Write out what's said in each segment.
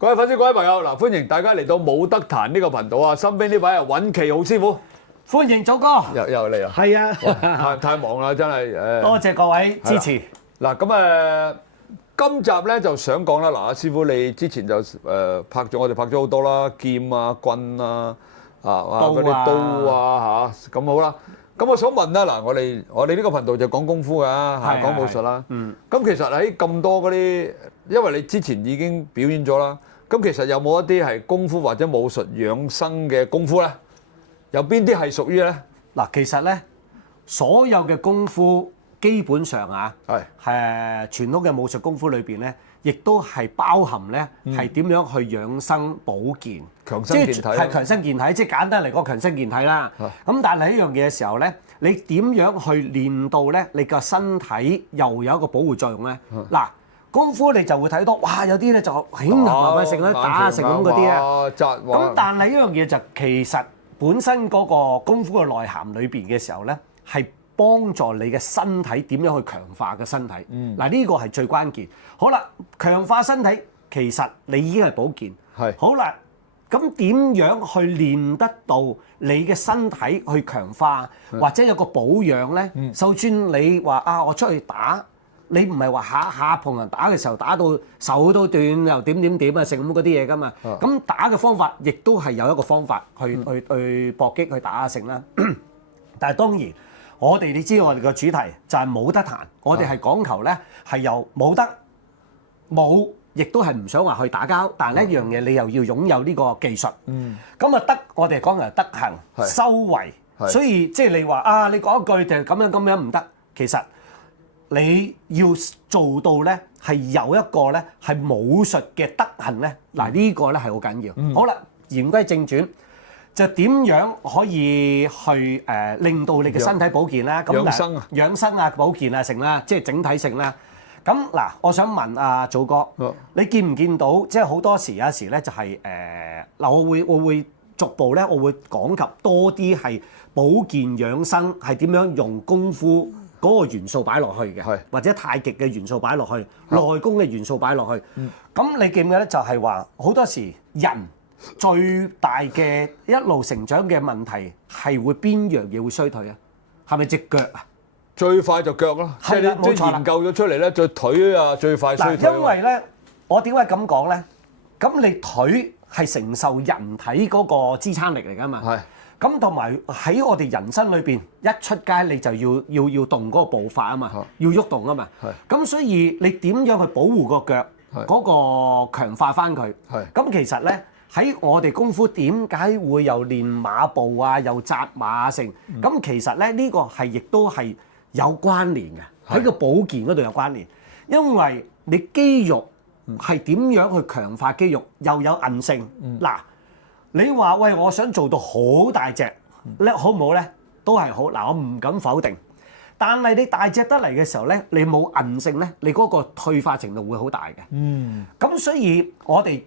各位粉絲、各位朋友，嗱，歡迎大家嚟到冇得彈呢個頻道啊！身邊呢位係尹其豪師傅，歡迎祖哥，又嚟啊！係啊，太忙啦，真係誒。多謝各位支持。嗱咁今集咧就想講啦，嗱，阿師傅你之前就我哋拍咗好多啦，劍啊、棍啊、嗰啲刀啊嚇，咁好啦。咁我想問啦，嗱，我哋呢個頻道就講功夫㗎嚇，講武術啦。咁其實喺咁多嗰啲，因為你之前已經表演咗啦，咁其實有冇一啲係功夫或者武術養生嘅功夫咧？有邊啲係屬於咧？嗱，其實咧，所有嘅功夫基本上係傳統嘅武術功夫裏邊咧，亦都係包含咧係點樣去養生保健、強身健體，係強身健體，即係簡單嚟講強身健體啦。咁但係呢樣嘢嘅時候咧，你點樣去練到咧你個身體又有一個保護作用咧？嗱。功夫你就會睇到，哇！有啲咧就輕柔成嗰啲打成咁嗰啲啊。咁但係呢樣嘢就其實本身嗰個功夫嘅內涵裏邊嘅時候咧，係幫助你嘅身體點樣去強化嘅身體。嗱呢個係最關鍵。好啦，強化身體其實你已經係保健。係。好啦，咁點樣去練得到你嘅身體去強化，或者有個保養咧？就算你話我出去打。你唔係話下下碰人打嘅時候打到手都斷又點啊，食咁嗰啲嘢㗎嘛？咁打嘅方法亦都係有一個方法去搏擊去打成啦。但係當然你知道我哋個主題就係冇得彈，我哋係講求咧係由冇，亦都係唔想話去打交，但係呢一樣嘢你又要擁有呢個技術。咁啊我哋講嘅德行修為，所以即係你話你講一句就咁樣唔得，其實。你要做到咧，係有一個咧係武術嘅德行咧，嗱呢個咧係好緊要。好啦，言歸正傳，就點樣可以去令到你嘅身體保健啦？咁養生啊、保健啊，成啦，即係整體性啦。咁嗱，我想問阿祖哥，你見唔見到即係好多時有時咧就係我會逐步咧，我會講及多啲係保健養生係點樣用功夫。嗰個元素擺落去嘅，或者太極嘅元素擺落去，內功嘅元素擺落去。咁你記唔記得就係話好多時人最大嘅一路成長嘅問題係會邊樣嘢會衰退啊？係咪隻腳啊？最快就腳咯，即係你研究咗出嚟咧，最腿啊最快衰退。因為咧，我點解咁講咧？咁你腿係承受人體嗰個支撐力嚟㗎嘛？咁同埋喺我哋人生裏邊，一出街你就要動嗰個步伐啊嘛，要喐動啊嘛。咁所以你點樣去保護個腳嗰個強化翻佢？咁其實咧喺我哋功夫點解會又練馬步啊，又紮馬成？咁其實咧呢個係亦都係有關聯嘅，喺個保健嗰度有關聯。因為你肌肉係點樣去強化肌肉，又有韌性嗱。你話喂，我想做到好大隻，叻好唔好咧？都係好。嗱，我唔敢否定。但係你大隻得嚟嘅時候咧，你冇韌性咧，你嗰個退化程度會好大嘅。咁所以我哋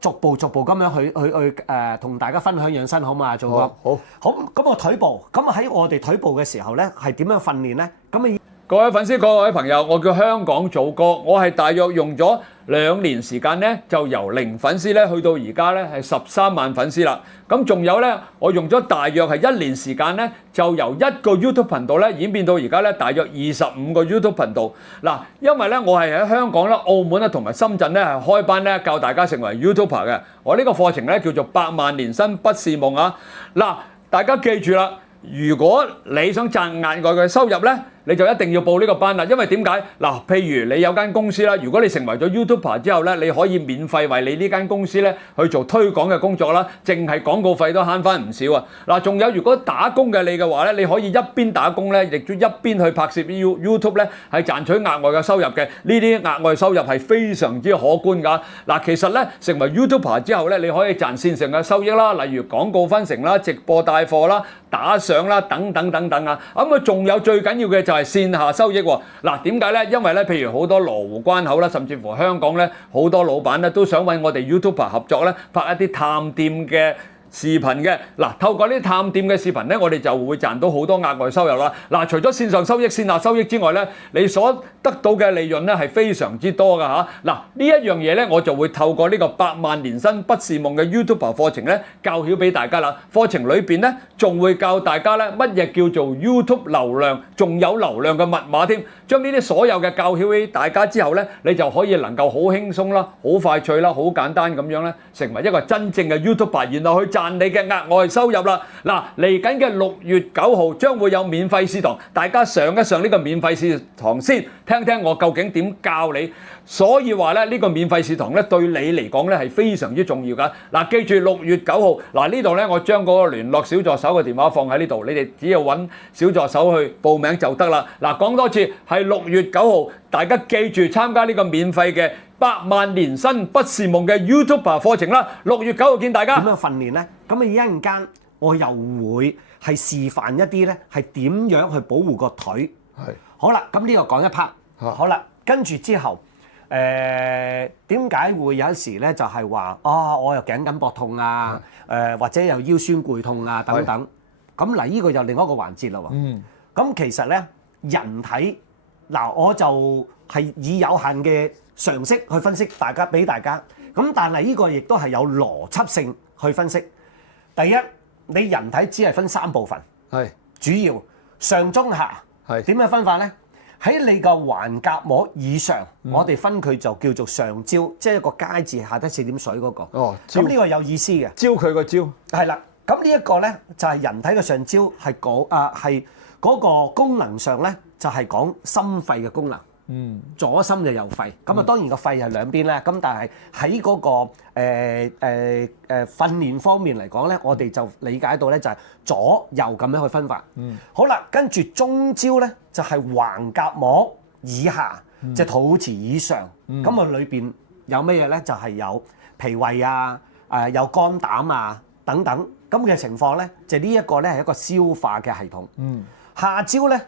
逐步咁樣去同大家分享養生好嘛？做個好。咁個腿部，咁喺我哋腿部嘅時候咧，係點樣訓練咧？咁各位粉絲、各位朋友，我叫香港祖哥，我係大約用咗2年時間咧，就由0粉絲咧去到而家咧係13萬粉絲啦。咁仲有咧，我用咗大約係1年時間咧，就由一個 YouTube 頻道咧演變到而家咧大約25個 YouTube 頻道。嗱，因為咧我係喺香港啦、澳門啦同埋深圳咧係開班咧教大家成為 YouTuber 嘅。我呢個課程咧叫做100萬年薪不是夢啊！嗱，大家記住啦，如果你想賺額外嘅收入咧，你就一定要報呢個班啦，因為點解？嗱，譬如你有間公司啦，如果你成為咗 YouTuber 之後咧，你可以免費為你呢間公司咧去做推廣嘅工作啦，淨係廣告費都慳翻唔少啊！嗱，仲有如果打工嘅你嘅話咧，你可以一邊打工咧，亦都一邊去拍攝 YouTube 咧，係賺取額外嘅收入嘅。呢啲額外收入係非常之可觀㗎。嗱，其實咧成為 YouTuber 之後咧，你可以賺線上嘅收益啦，例如廣告分成啦、直播帶貨啦、打賞啦等等啊。咁啊，仲有最緊要嘅就係線下收益喎。嗱，點解咧？因為咧，譬如好多羅湖關口啦，甚至乎香港咧，好多老闆咧都想揾我哋 YouTuber 合作咧，拍一啲探店嘅視頻嘅。嗱，透過呢啲探店嘅視頻咧，我哋就會賺到好多額外收入啦。嗱，除咗線上收益、線下收益之外咧，你所得到嘅利潤咧係非常之多㗎嚇。嗱，呢一樣嘢咧，我就會透過呢個100萬年薪不是夢嘅 YouTuber 課程咧，教曉俾大家啦。課程裏邊咧，仲會教大家咧乜嘢叫做 YouTube 流量，仲有流量嘅密碼添。將呢啲所有嘅教曉俾大家之後咧，你就可以能夠好輕鬆啦、好快脆啦、好簡單咁樣咧，成為一個真正嘅 YouTuber，然後去賺你嘅額外收入啦。嗱，嚟緊嘅6月9號將會有免費試堂，大家上一上呢個免費試堂先，聽聽我究竟點教你。所以話咧，呢個免費試堂咧對你嚟講咧係非常之重要㗎。嗱，記住6月9號，嗱呢度咧我將嗰個聯絡小助手嘅電話放喺呢度，你哋只要揾小助手去報名就得啦。嗱，講多次係6月9號，大家記住參加呢個免費嘅100萬年薪不是夢嘅 YouTuber 課程啦。6月9號見大家。點樣訓練咧？咁啊一陣間我又會係示範一啲咧係點樣去保護個腿。係。好啦，咁呢個講一 part。好啦，跟住之後。點解會有時咧就係話我又頸緊膊痛啊，或者又腰酸背痛啊等等，咁嗱呢個又另一個環節啦喎。咁其實咧人體嗱我就係以有限嘅常識去分析俾大家，咁但係呢個亦都係有邏輯性去分析。第一，你人體只係分3部分，係主要上中下，係點樣分法咧？喺你個橫膈膜以上，我哋分佢就叫做上焦，即係一個街字下低4點水嗰個。哦，咁呢個有意思嘅。焦佢個焦。係啦，咁呢一個咧就係人體嘅上焦，係嗰個功能上咧就係講心肺嘅功能。左心就右肺。咁啊當然個肺係兩邊啦。咁但係喺嗰個訓練方面嚟講咧，我哋就理解到咧就係左右咁樣去分法。好啦，跟住中焦咧就係橫膈膜以下，即係肚臍以上。咁啊裏邊有咩嘢咧？就係有脾胃啊、有肝膽啊等等咁嘅情況咧。就呢一個咧係一個消化嘅系統。下焦咧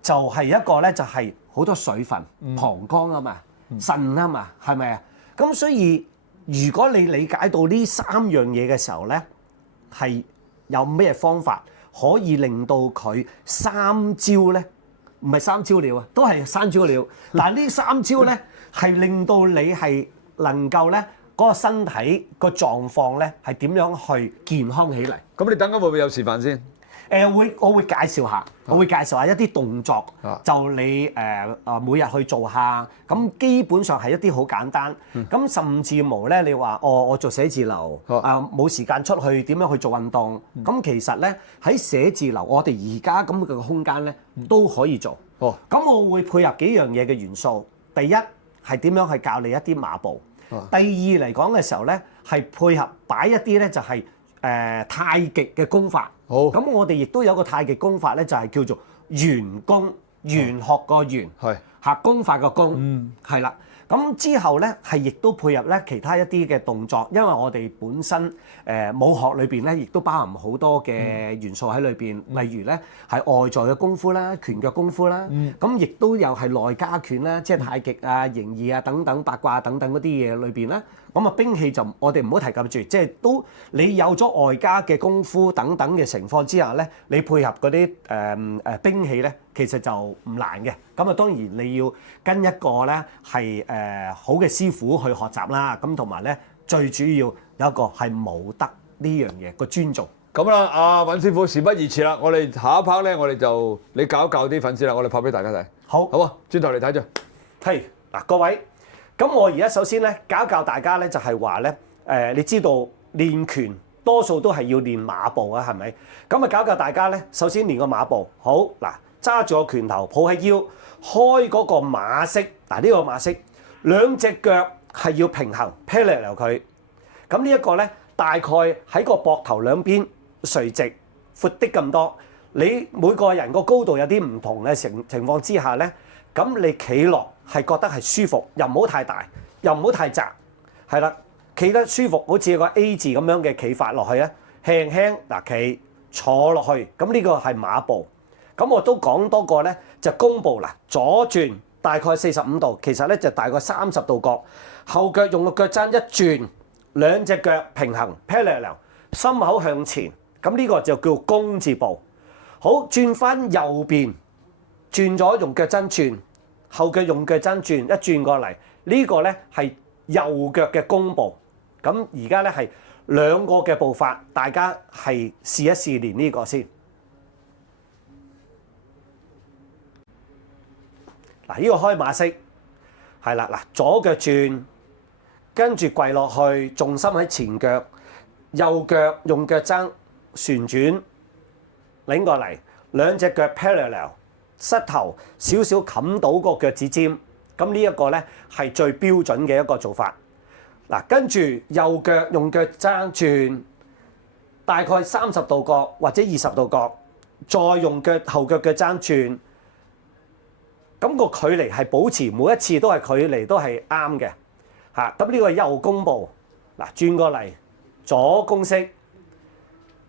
就係一個咧就係好多水分，膀胱啊嘛、腎啊嘛，係咪啊？咁所以如果你理解到呢3樣嘢嘅時候咧，係有咩方法可以令到佢3焦咧？唔係3焦了啊，都係3焦了。嗱呢3焦咧係令到你係能夠咧嗰個身體個狀況咧係點樣去健康起嚟？咁你等陣會唔會有示範先？我會介紹下，一啲動作，就你每日去做下，咁基本上係一啲好簡單，咁甚至無咧，你話我做寫字樓，冇時間出去點樣去做運動，咁其實咧喺寫字樓，我哋而家咁嘅空間咧都可以做。咁我會配合幾樣嘢嘅元素，第一係點樣去教你一啲馬步，第二嚟講嘅時候咧係配合擺一啲咧就係太極嘅功法。好，咁我哋亦都有個太極功法咧，就係叫做玄功，玄學個玄，係功法個功，係啦。咁之後咧係亦都配合咧其他一啲嘅動作，因為我哋本身武學裏邊咧亦都包含好多嘅元素喺裏邊，例如咧係外在嘅功夫啦、拳腳功夫啦，咁亦都有係內家拳啦，即係太極啊、形意啊等等、八卦等等嗰啲嘢裏邊啦。咁啊兵器就我哋唔好提及住，即係都你有咗外家嘅功夫等等嘅情況之下咧，你配合嗰啲兵器咧，其實就唔難嘅。咁啊當然你要跟一個咧係好嘅師傅去學習啦。咁同埋咧最主要有一個係武德呢樣嘢個尊重。咁啦，阿尹師傅事不宜遲啦，我哋下一 part 咧，我哋就你教一教啲粉絲啦，我哋拍俾大家睇。好，好啊，轉頭嚟睇住。係嗱，各位。咁我而家首先咧教一教大家咧，就係話咧你知道練拳多數都係要練馬步啊，係咪？咁啊教一教大家咧，首先練個馬步。好嗱，揸住個拳頭抱喺腰，開嗰個馬式。嗱呢個馬式，兩隻腳係要平衡，parallel佢。咁呢一個咧，大概喺個膊頭兩邊垂直闊啲咁多。你每個人個高度有啲唔同嘅情況之下咧，咁你企落係覺得係舒服，又唔好太大，又唔好太窄，係啦，企得舒服，好似個 A 字咁樣嘅企法落去咧，輕輕嗱企坐落去，咁呢個係馬步。咁我都講多個咧，就弓步啦，左轉大概45度，其實咧就大概30度角，後腳用個腳踭一轉，兩隻腳平衡 parallel，心口向前，咁呢個就叫弓字步。好，轉翻右邊，轉咗用腳踭轉，後腳用腳踭轉，一轉過嚟，呢個咧係右腳嘅弓步。咁而家咧係兩個嘅步伐，大家係試一試練呢個先。嗱，呢個開馬式係啦，嗱，左腳轉，跟住跪落去，重心喺前腳，右腳用腳踭旋轉，擰過嚟，兩隻腳 parallel， 膝頭少少冚到個腳趾尖，咁呢一個咧係最標準嘅一個做法。嗱，跟住右腳用腳踭轉，大概30度角或者20度角，再用後腳腳踭轉。咁個距離係保持每一次都係距離都係啱嘅嚇。咁呢個右弓步，嗱，轉過嚟左弓式、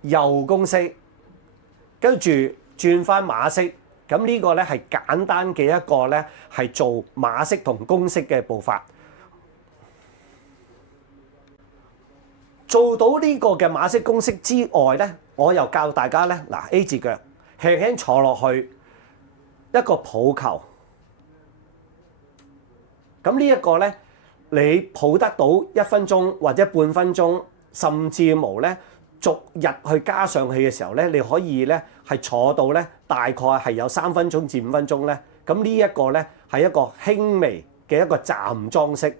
右弓式，跟住轉翻馬式。咁呢個咧係簡單嘅一個咧係做馬式同弓式嘅步伐。做到呢個嘅馬式弓式之外咧，我又教大家咧，嗱 A 字腳輕輕坐落去一個抱球。咁呢一個咧，你抱得到1分鐘或者半分鐘，甚至無咧逐日去加上去嘅時候咧，你可以咧係坐到咧大概係有3分鐘至5分鐘咧。咁呢一個咧係一個輕微嘅一個站樁式。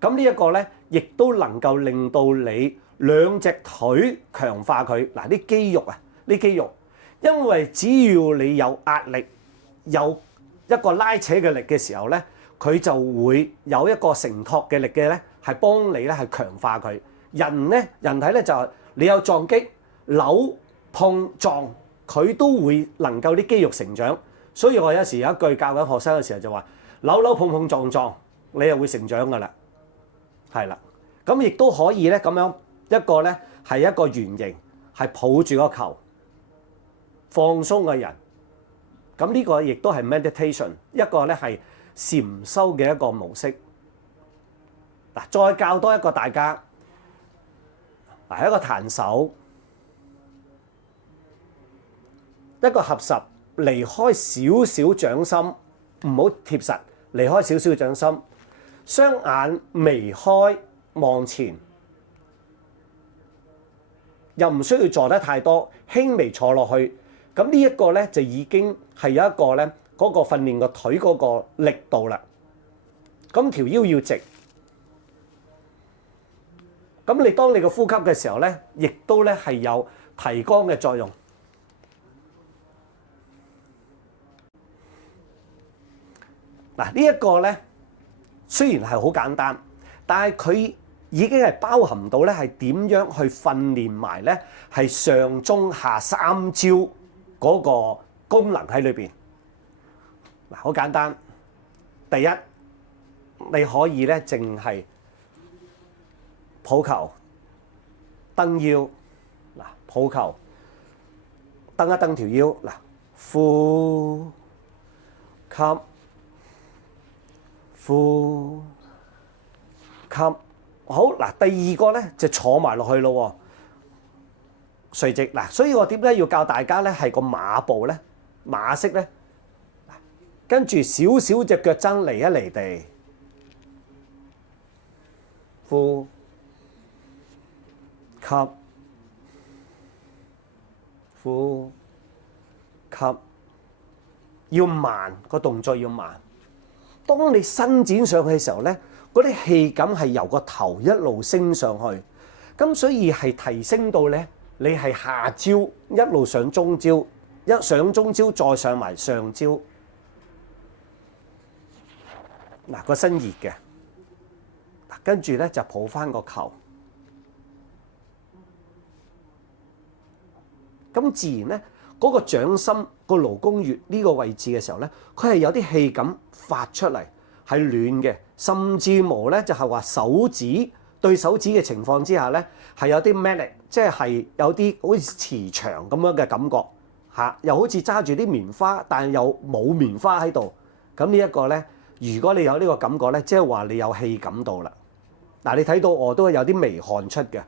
咁呢一個咧，亦都能夠令到你兩隻腿強化佢。嗱，啲肌肉啊，啲肌肉，因為只要你有壓力，有一個拉扯嘅力嘅時候咧，佢就會有一個承托嘅力嘅咧，係幫你咧係強化佢。人體咧就係你有撞擊、扭、碰、撞，佢都會能夠啲肌肉成長。所以我有時有一句教緊學生嘅時候就話：扭扭碰碰撞撞，你又會成長㗎啦。係啦，咁亦都可以咧咁樣一個咧係一個圓形，係抱住個球，放鬆嘅人。咁呢個亦都係 meditation， 一個咧係禪修嘅一個模式。嗱，再教多一個大家，嗱，一個彈手，一個合十，離開少少掌心，唔好貼實，離開少少掌心，雙眼微開望前，又唔需要坐得太多，輕微坐落去。咁呢一個咧就已經係有一個咧嗰個訓練個腿嗰個力度啦。咁條腰要直。咁你當你個呼吸嘅時候咧，亦都咧係有提肛嘅作用。嗱，呢一個咧雖然係好簡單，但係佢已經係包含到咧係點樣去訓練埋咧係上中下3招嗰個功能喺裏邊。嗱，好簡單。第一，你可以咧淨係抱球、蹬腰。嗱，抱球，蹬一蹬條腰。嗱，呼吸，呼吸。好，嗱，第二個咧就坐埋落去咯。垂直。嗱，所以我點解要教大家咧係個馬步咧，馬式咧，跟住少少隻腳踭離一離地，呼吸，呼吸，要慢，個動作要慢。當你伸展上去嘅時候咧，嗰啲氣感係由個頭一路升上去，咁所以係提升到咧，你係下焦一路上中焦，一上中焦再上埋上焦。嗱，個身熱嘅，跟住咧就抱翻個球，咁自然咧嗰個掌心個勞宮穴呢個位置嘅時候咧，佢係有啲氣感發出嚟，係暖嘅，甚至無咧就係話手指對手指嘅情況之下咧，係有啲 magnet，即係有啲好似磁場咁樣嘅感覺嚇，又好似揸住啲棉花，但係又冇棉花喺度。咁呢一個咧，如果你有呢個感覺咧，即係話你有氣感到啦。嗱，你睇到我都有啲微汗出嘅。